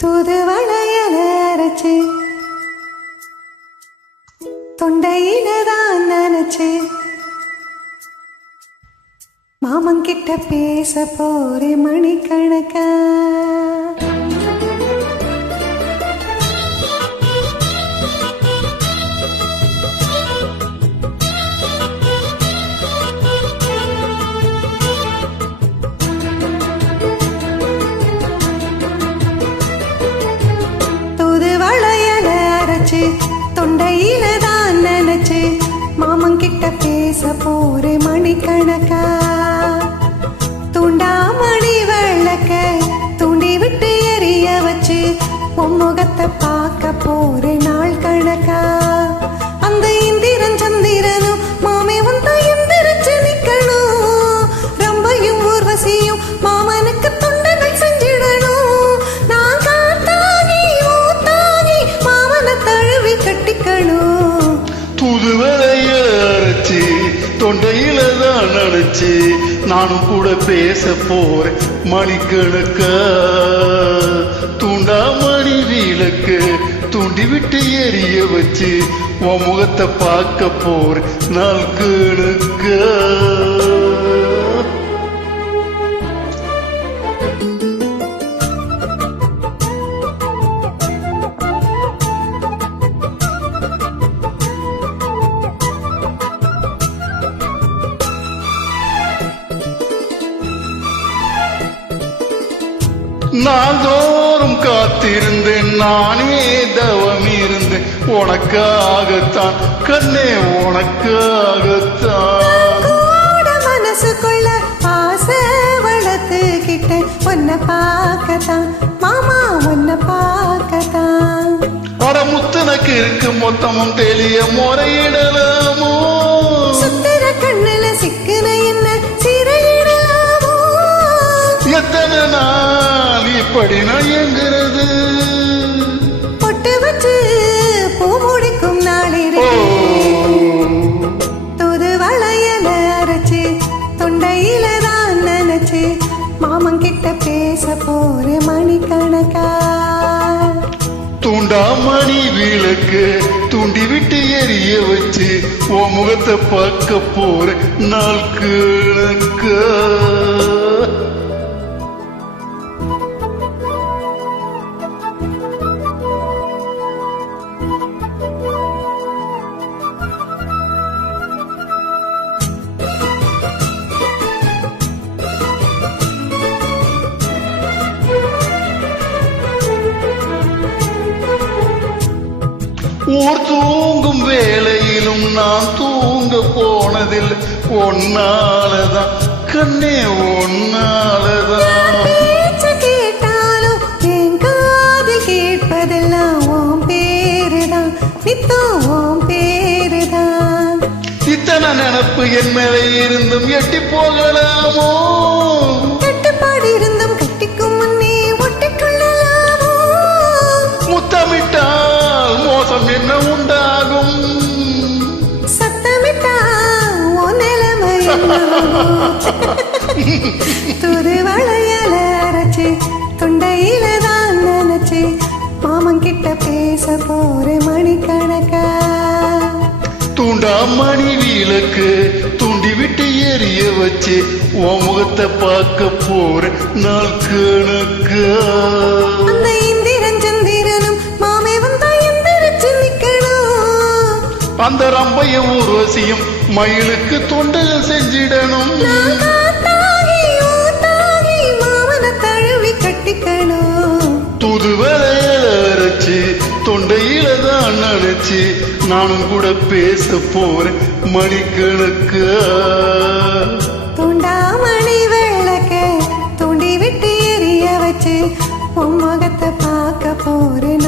தூதுவளையல அரைச்சு தொண்டையில தான் நினைச்சு மாமன் கிட்ட பேச போறே மணிக்கணக்கா. தொண்டையில தான் நினைச்சு மாமன் கிட்ட பேச போறே மணிக்கணக்கா. தூண்டாமணி வெள்ளக்க தூண்டி விட்டு எரிய வச்சு பொம்முகத்தை பார்க்க போறே நாள் கணக்கா. அந்த இந்திரன் சந்திரனும் மாமே வந்தா எந்திரிச்சு நிக்கணும். ரொம்பையும் ஊர்வசியும் மாமனுக்கு தொண்டனை செஞ்சிடணும். நான் காத்தாகி ஊத்தாகி மாமனை தழுவி கட்டிக்கணும். தூதுவளைய அரைச்சி தொண்டையில தான் நினைச்சு நானும் கூட பேச போறேன் மணிக்கணக்கா. தூண்டாமணி விளக்கு தூண்டி விட்டு எரிய வச்சு உன் முகத்தை பார்க்க போறேன் நாள் கணக்கா. நாள்தோறும் காத்திருந்தேன் நானே தவம் இருந்தேன் உனக்காகத்தான் கண்ணே உனக்காகத்தான். மனசுக்குள்ள ஆசை வளர்த்துக்கிட்ட உன்னை பார்க்கத்தான் மாமா உன்னை பார்க்கத்தான். அட முத்தனக்கு இருக்கு மொத்தமும் தெளிய முறையிடலாமோ. சுத்திர கண்ணுல சிக்கன என்ன சிறையிடலாமோ. எத்தனை நாள் இப்படி நயங்குறது. பொட்டு வச்சு பூ முடிக்கும் நாளிலே தூதுவளையல அரைச்சு தொண்டையில தான் நினைச்சு மாமன் கிட்ட பேச போறே மணிக்கணக்கா. தூண்டாமணி விளக்கு தூண்டி விட்டு எரிய வச்சு உன் முகத்தை பார்க்க போறேன் நாள் கணக்கா. ஊர் தூங்கும் வேளையிலும் நான் தூங்க போனதில் ஒன்னாலதான் கண்ணே ஒன்னாலதான். கேட்டாலும் என் காதில் கேட்பதெல்லாம் உன் பேருதான் நித்தம் உன் பேருதான். இத்தனை நினப்பு என் மேலே இருந்தும் எட்டி போகலாமோ. கட்டுப்பாடு இருந்தும் கட்டிக்கும் முன்னே ஒட்டிக்கொள்ளலாமோ. முத்தமிட்டால் மோசம் என்ன உண்டாகும். சத்தமிட்டா உன் நிலைமை தூதுவளையல அரைச்சு தொண்டையில தான் நினைச்சு மாமன் கிட்ட பேச போறே மணிக்கணக்கா. தூண்டாமணி விளக்கு தூண்டி விட்டு எரிய வச்சு உன் முகத்தை பார்க்க போறேன் நாள் கணக்கா. அந்த இந்திரன் சந்திரனும் மாமே வந்தா எந்திரிச்சு நிக்கணும். அந்த ரம்பைய ஊர்வசியும் மயிலுக்கு தொண்டல் செஞ்சிடணும். மாமனை தழுவி கட்டிக்கணும். தூதுவளையல அரைச்சு தொண்டையில தான் நினைச்சு நானும் கூட பேச போறேன் மணிக்கணக்கா. தூண்டாமணி வெள்ளக்க தூண்டி விட்டு எரிய வச்சு உன் முகத்தை பார்க்க போறேன்